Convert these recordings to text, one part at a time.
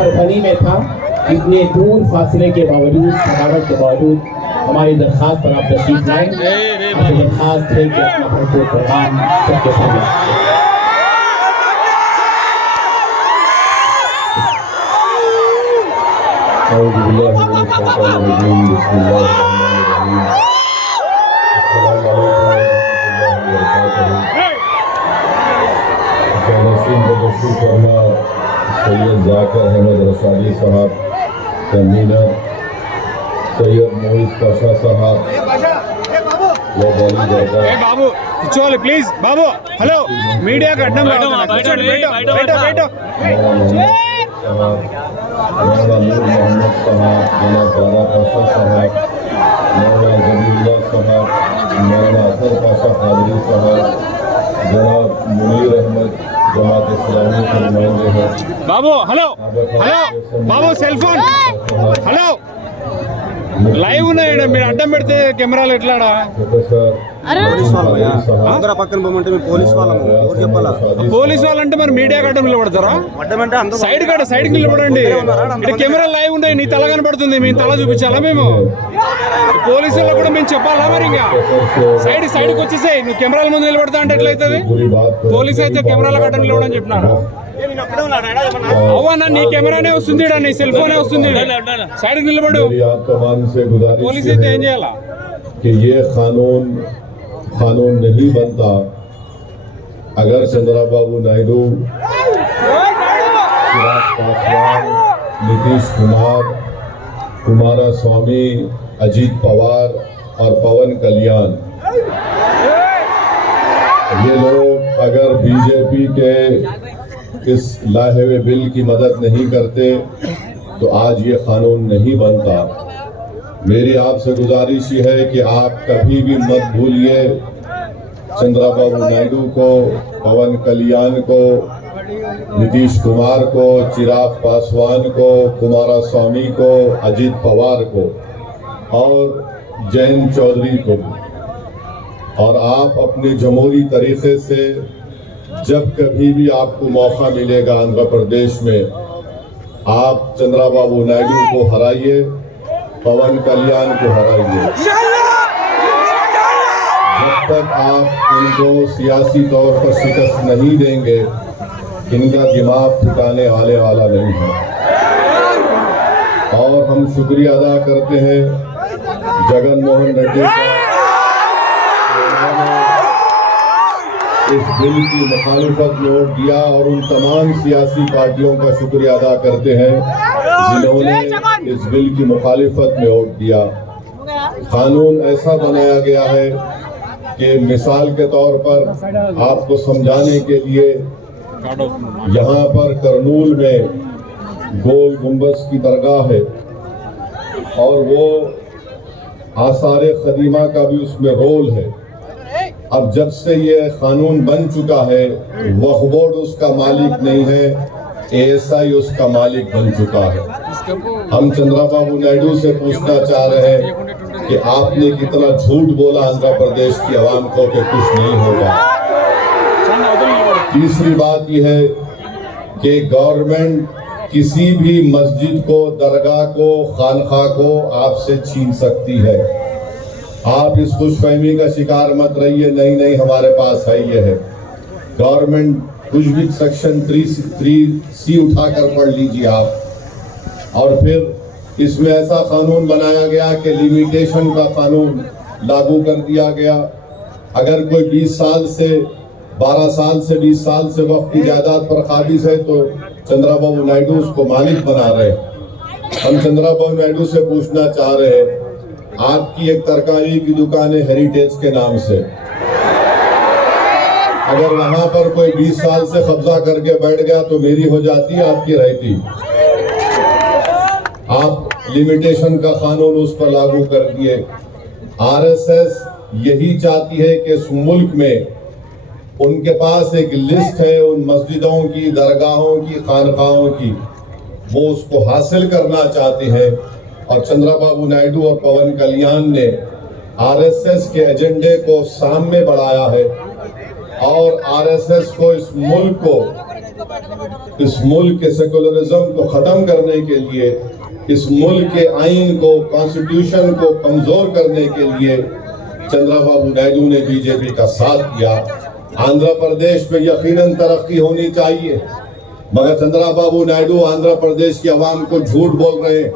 परभनी में था, इतने दूर फासले के बावजूद, थकावट के बावजूद हमारी दरखास्त पर आप तशरीफ लाए। आपकी दरखास्त है कि अपना भरपूर पैगाम सबके सामने। सैयद जाकर अहमद रसाली साहब, कन्वीनर सैयद मोइज पाशा साहब, बाबू కూర్చోవాలి ప్లీజ్ బాబు. హలో మీడియాకి అడ్డం కూర్చోండి. मौलाना नूर मोहम्मद साहब, जनाब दारा पाशा साहब, मौलाना जमील्ला साहब, मौलाना असर पाशा कादरी साहब, जनाब मुनीर अहमद जमात इस्लामी के नुमाइंदे हैं। బాబు హలో బాబు సెల్ ఫోన్ హలో లైవ్ ఉన్నాయండి, మీరు అడ్డం పెడితే కెమెరాలు ఎట్లాడా? పోలీస్ వాళ్ళమయ్యా, అందరూ పక్కన పోమంటే మీరు పోలీస్ వాళ్ళము, ఎవరు చెప్పాలా? పోలీస్ వాళ్ళంటే మరి మీడియా అడ్డం నిలబడతారా? సైడ్ నిలబడండి. ఇక్కడ కెమెరా లైవ్ ఉన్నాయి, నీ తల కనబడుతుంది, మీ తల చూపించాలా మేము? పోలీసు వాళ్ళకు కూడా మేము చెప్పాలా? మరి ఇంకా సైడ్కి వచ్చేసాయి, నువ్వు కెమెరాల ముందు నిలబడతా అంటే ఎట్లయితుంది? పోలీసు అయితే కెమెరాలకు అడ్డం నిలబడని చెప్పినాడు. అవునా, నీ కెమెరానే వస్తుంది, నీ సెల్ ఫోనే వస్తుంది, సైడ్కి నిలబడు. పోలీసు అయితే ఏం చేయాలా? कि ये कानून नहीं बनता अगर चंद्रबाबू नायडू, चिराग पासवान, नीतीश कुमार, कुमारस्वामी, अजीत पवार और पवन कल्याण ये लोग अगर बीजेपी के इस लाए हुए बिल की मदद नहीं करते तो आज ये कानून नहीं बनता। मेरी आपसे गुजारिश ये है कि आप कभी भी मत भूलिए चंद्रबाबू नायडू को, पवन कल्याण को, नीतीश कुमार को, चिराग पासवान को, कुमारस्वामी को, अजीत पवार को और जयंत चौधरी को। और आप अपने जमहूरी तरीके से जब कभी भी आपको मौका मिलेगा आंध्र प्रदेश में, आप चंद्रबाबू नायडू को हराइए, पवन कल्याण को हराइए। जब तक आप इनको सियासी तौर पर शिकस्त नहीं देंगे, इनका दिमाग ठिकाने आने वाला नहीं है। और हम शुक्रिया अदा करते हैं जगन मोहन रेड्डी का, इस बिल की मुखालिफत में वोट दिया, और उन तमाम सियासी पार्टियों का शुक्रिया अदा करते हैं जिन्होंने इस बिल की मुखालिफत में वोट दिया। कानून ऐसा बनाया गया है कि मिसाल के तौर पर आपको समझाने के लिए, यहाँ पर करनूल में गोल गुंबज की दरगाह है और वो आसारे खदीमा का भी उसमें रोल है। अब जब से ये कानून बन चुका है, वक्फ बोर्ड उसका मालिक नहीं है, ASI उसका मालिक बन चुका है। हम चंद्रबाबू नायडू से पूछना चाह रहे हैं कि आपने कितना झूठ बोला आंध्र प्रदेश की आवाम को कि कुछ नहीं होगा। तीसरी बात यह है कि गवर्नमेंट किसी भी मस्जिद को, दरगाह को, खानखा को आपसे छीन सकती है। आप इस खुशफहमी का शिकार मत रहिए, नहीं हमारे पास है, ये है गवर्नमेंट। कुछ भी सेक्शन 3C उठाकर पढ़ लीजिए आप। और फिर इसमें ऐसा कानून बनाया गया कि लिमिटेशन का कानून लागू कर दिया गया। अगर कोई 20 साल से 12 साल से 20 साल से वक्त की जायदाद पर काबिज है तो चंद्रबाबू नायडू उसको मालिक बना रहे। हम चंद्रबाबू नायडू से पूछना चाह रहे हैं, आपकी एक तरकारी की दुकान है हेरिटेज के नाम से, अगर वहां पर कोई 20 साल से कब्जा करके बैठ गया तो मेरी हो जाती, आपकी रहती। आप लिमिटेशन का कानून उस पर लागू कर दिए। RSS यही चाहती है कि इस मुल्क में उनके पास एक लिस्ट है उन मस्जिदों की, दरगाहों की, खानकाहों की, वो उसको हासिल करना चाहते हैं। और चंद्रबाबू नायडू और पवन कल्याण ने RSS के एजेंडे को सामने बढ़ाया है और आरएसएस को इस मुल्क के सेकुलरिज्म को खत्म करने के लिए, इस मुल्क के आइन को, कॉन्स्टिट्यूशन को कमजोर करने के लिए चंद्रबाबू नायडू ने बीजेपी का साथ किया। आंध्र प्रदेश में यकीनन तरक्की होनी चाहिए, मगर चंद्रबाबू नायडू आंध्र प्रदेश की आवाम को झूठ बोल रहे हैं।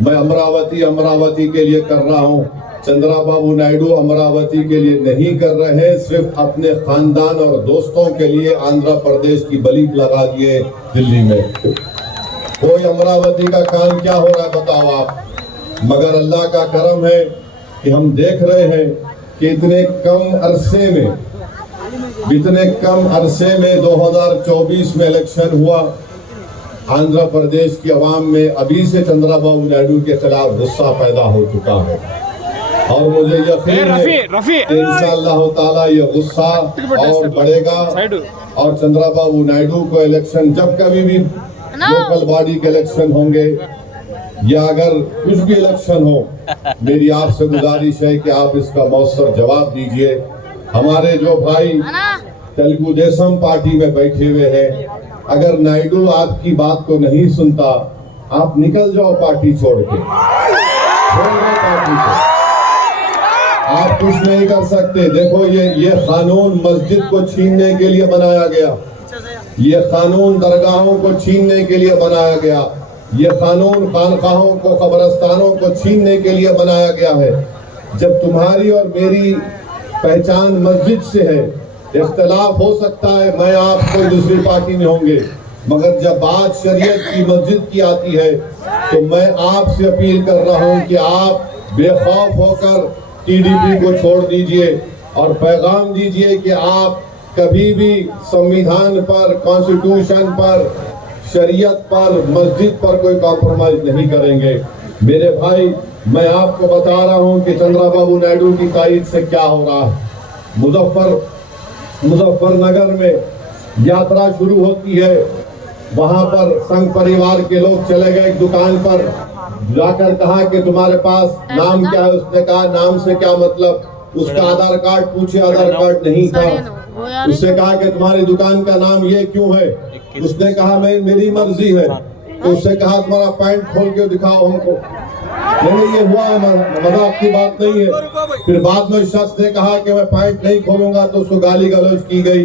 मैं अमरावती के लिए कर रहा हूं। चंद्रबाबू नायडू अमरावती के लिए नहीं कर रहे, सिर्फ अपने खानदान और दोस्तों के लिए आंध्र प्रदेश की बलि लगा दिए दिल्ली में। कोई अमरावती का काम क्या हो रहा है बताओ आप। मगर अल्लाह का करम है कि हम देख रहे हैं कि इतने कम अरसे में 2024 में इलेक्शन हुआ। आंध्र प्रदेश की आवाम में अभी से चंद्रबाबू नायडू के खिलाफ गुस्सा पैदा हो चुका है और मुझे यकीन है कि इंशाअल्लाह ताला ये गुस्सा और बढ़ेगा और चंद्रबाबू नायडू को इलेक्शन, जब कभी भी लोकल बॉडी के इलेक्शन होंगे या अगर कुछ भी इलेक्शन हो, मेरी आपसे गुजारिश है कि आप इसका मौसर जवाब दीजिए। हमारे जो भाई तेलुगु देशम पार्टी में बैठे हुए हैं, अगर नायडू आपकी बात को नहीं सुनता, आप निकल जाओ पार्टी छोड़ के, पार्टी को। आप कुछ नहीं कर सकते। देखो ये कानून मस्जिद को छीनने के लिए बनाया गया, ये कानून दरगाहों को छीनने के लिए बनाया गया, ये कानून खानकाहों को, कब्रिस्तानों को छीनने के लिए बनाया गया है। जब तुम्हारी और मेरी पहचान मस्जिद से है, इख्तिलाफ हो सकता है, मैं आप कोई दूसरी पार्टी में होंगे, मगर जब बात शरीयत की, मस्जिद की आती है, तो मैं आपसे अपील कर रहा हूं कि आप बेखौफ होकर टीडीपी को छोड़ दीजिए और पैगाम दीजिए कि आप कभी भी संविधान पर, कॉन्स्टिट्यूशन पर, शरीयत पर, मस्जिद पर कोई कॉम्प्रोमाइज नहीं करेंगे। मेरे भाई, मैं आपको बता रहा हूं कि चंद्रबाबू नायडू की तारीफ से क्या हो रहा है। मुजफ्फरनगर में यात्रा शुरू होती है, वहां पर संघ परिवार के लोग चले गए एक दुकान पर, जाकर कहा कि तुम्हारे पास नाम क्या है। उसने कहा नाम से क्या मतलब, उसका आधार कार्ड पूछे, आधार कार्ड नहीं था। उससे कहा कि तुम्हारी दुकान का नाम ये क्यों है। उसने कहा मेरी मर्जी है। तो उससे कहा तुम्हारा पैंट खोल के दिखाओ हमको। नहीं, ये हुआ है, मजाक की बात नहीं है। फिर बाद में शख्स ने कहा कि मैं पैंट नहीं खोलूंगा, तो उसको गाली गलौज की गई।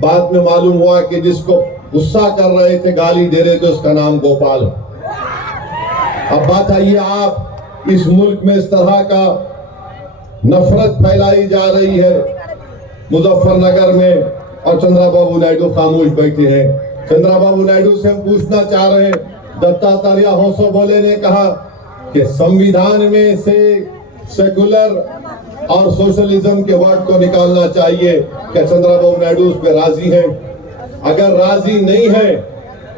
बाद में मालूम हुआ कि जिसको गुस्सा कर रहे थे, गाली दे रहे थे, उसका नाम गोपाल है। अब बात आइए, आप इस मुल्क में इस तरह का नफरत फैलाई जा रही है मुजफ्फरनगर में, और चंद्रबाबू नायडू खामोश बैठे हैं। चंद्रबाबू नायडू से हम पूछना चाह रहे हैं, दत्तात्रेय होसोबोले ने कहा कि संविधान में से सेकुलर और सोशलिज्म के वर्ड को निकालना चाहिए। क्या चंद्रबाबू नायडू उस पर राजी है? अगर राजी नहीं है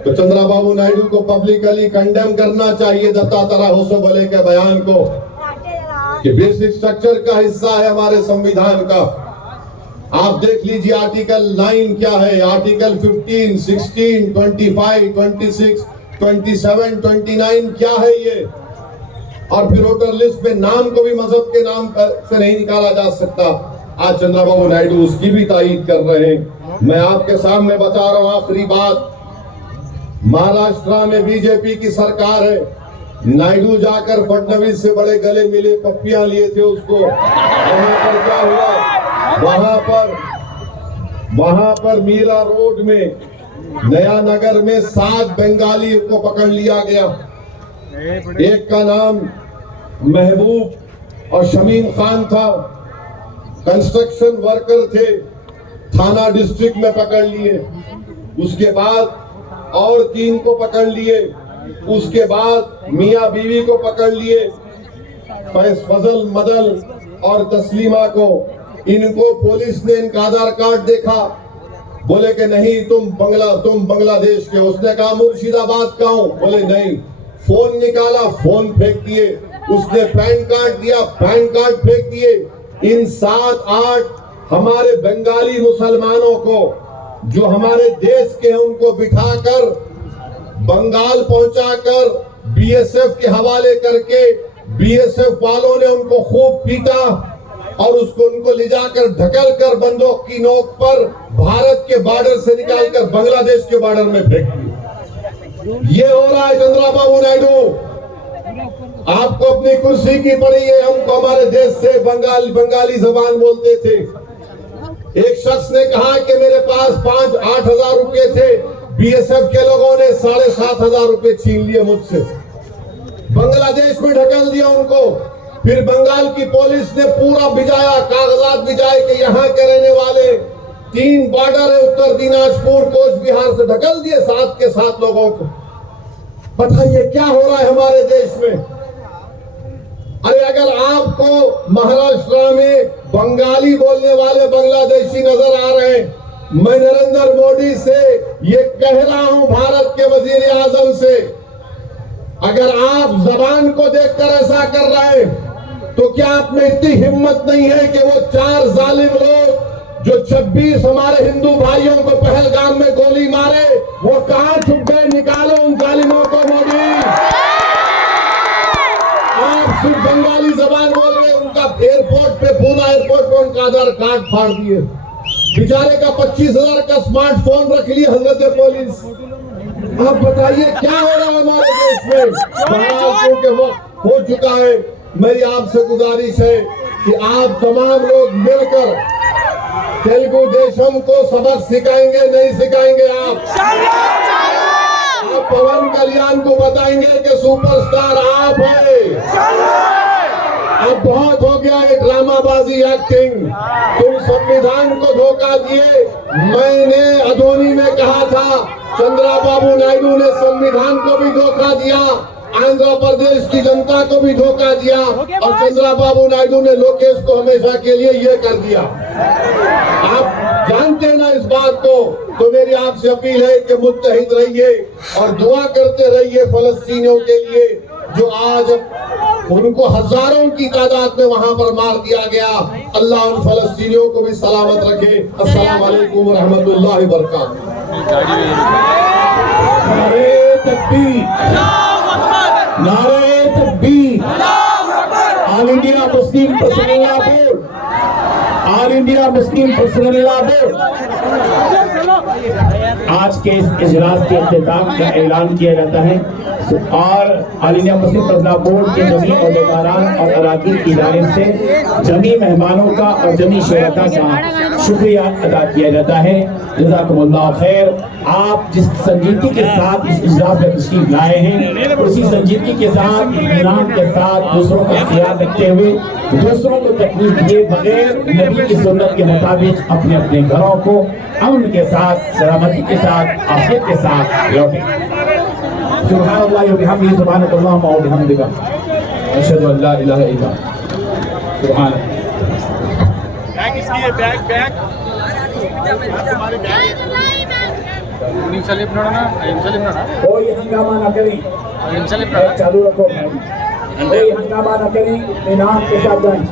तो चंद्रबाबू नायडू को पब्लिकली कंडेम करना चाहिए दत्तात्रेय होसोबोले के बयान को, कि बेसिक स्ट्रक्चर का हिस्सा है हमारे संविधान का। आप देख लीजिए आर्टिकल 9 क्या है, आर्टिकल 15, 16, 25, 26, 27, 29 क्या है ये। और फिर वोटर लिस्ट में नाम को भी मजहब के नाम से नहीं निकाला जा सकता। आज चंद्रबाबू नायडू उसकी भी तायीद कर रहे हैं। मैं आपके सामने बता रहा हूं आखिरी बात, महाराष्ट्र में बीजेपी की सरकार है। नायडू जाकर फडणवीस से बड़े गले मिले, पप्पियां लिए थे उसको। वहां पर क्या हुआ, वहां पर मीरा रोड में, नया नगर में 7 बंगाली को पकड़ लिया गया। एक का नाम महबूब और शमीम खान था, कंस्ट्रक्शन वर्कर थे, थाना डिस्ट्रिक्ट में पकड़ लिए। उसके बाद और 3 को पकड़ लिए। उसके बाद मियां बीवी को पकड़ लिए, फजल, मदल और तस्लीमा को। इनको पुलिस ने इनका आधार कार्ड देखा, बोले कि नहीं तुम बांग्लादेश के। उसने कहा मुर्शिदाबाद का हूं, बोले नहीं। फोन निकाला, फोन फेंक दिए। उसने पैन कार्ड दिया, पैन कार्ड फेंक दिए। इन 7-8 हमारे बंगाली मुसलमानों को जो हमारे देश के हैं, उनको बिठाकर बंगाल पहुंचाकर बीएसएफ के हवाले करके, बीएसएफ वालों ने उनको खूब पीटा और उसको उनको ले जाकर ढकल कर बंदूक की नोक पर भारत के बॉर्डर से निकालकर बांग्लादेश के बॉर्डर में फेंक दिया। ये हो रहा है चंद्रबाबू नायडू। आपको अपनी कुर्सी की पड़ी है। हमको हमारे देश से बंगाली जबान बोलते थे। एक शख्स ने कहा कि मेरे पास 5-8 हजार रुपए थे, बीएसएफ के लोगों ने 7,500 रुपए छीन लिए मुझसे, बांग्लादेश में ढकल दिया उनको। फिर बंगाल की पुलिस ने पूरा भिजाया, कागजात भिजाए कि यहाँ के रहने वाले 3 बॉर्डर है, उत्तर दिनाजपुर, कोच बिहार से ढकल दिए 7 के 7 लोगों को। बताइए क्या हो रहा है हमारे देश में। अरे अगर आपको महाराष्ट्र में बंगाली बोलने वाले बांग्लादेशी नजर आ रहे हैं, मैं नरेंद्र मोदी से ये कह रहा हूं, भारत के वजीर आजम से, अगर आप जबान को देखकर ऐसा कर रहे हैं तो क्या आप में इतनी हिम्मत नहीं है कि वो 4 जालिम लोग जो 26 हमारे हिंदू भाइयों को पहलगाम में गोली मारे, वो कहां छुप गए? निकालो उन जालिमों को मोदी। आप सिर्फ बंगाली जबान बोल रहे, उनका एयरपोर्ट पे, पूना एयरपोर्ट पे उनका आधार कार्ड फाड़ दिए। बेचारे का 25,000 का स्मार्टफोन रख लिया हजरत पुलिस। आप बताइए क्या हो रहा है हमारे देश में। बहरहाल के वक्त हो चुका है। मेरी आपसे गुजारिश है कि आप तमाम लोग मिलकर तेलुगु देशम को सबक सिखाएंगे, नहीं सिखाएंगे? आप पवन कल्याण को बताएंगे कि सुपरस्टार आप हैं। अब बहुत हो गया है ड्रामाबाजी, एक्टिंग। तुम संविधान को धोखा दिए। मैंने अधोनी में कहा था, चंद्रबाबू नायडू ने संविधान को भी धोखा दिया, आंध्र प्रदेश की जनता को भी धोखा दिया, और चंद्रबाबू नायडू ने लोकेश को हमेशा के लिए ये कर दिया। आप जानते हैं ना इस बात को। तो मेरी आपसे अपील है कि मुत्तहिद रहिए और दुआ करते रहिए फलस्तीनियों के लिए, जो आज उनको हजारों की तादाद में वहां पर मार दिया गया। अल्लाह उन फलस्तीनियों को भी सलामत रखे। अस्सलाम वालेकुम व रहमतुल्लाहि व बरकातहू। नारे तकबीर, नारे तकबीर। All India Muslim personal law board, all India Muslim personal law board आज के इस इजलास के इख्तिताम का ऐलान किया जाता है और all India Muslim personal law board के जमी अहदेदारान और अराकीन की जानिब से जमी मेहमानों का और जमी शुरका का शुक्रिया अदा किया जाता है। जज़ाकुमुल्लाह खैर। आप जिस संजीदगी के साथ इस इजलास में तशरीफ लाए हैं, उसी संजीदगी के साथ, इत्मीनान के साथ, दूसरों का ख्याल रखते हुए, दूसरों को तकलीफ दिए बगैर नबी की सुन्नत के मुताबिक अपने अपने घरों को अमन के साथ, सलामती के साथ, आफियत के साथ लौटें। सुब्हानअल्लाह व बिहम्दिही, सुब्हानकल्लाहुम्मा व बिहम्दिका, अशहदु अन ला इलाहा इल्ला अंत, सुब्हानक। कोई हंगामा न करें, चालू रखो भाई। कोई हंगामा न करें, इनाम के साथ जाएं।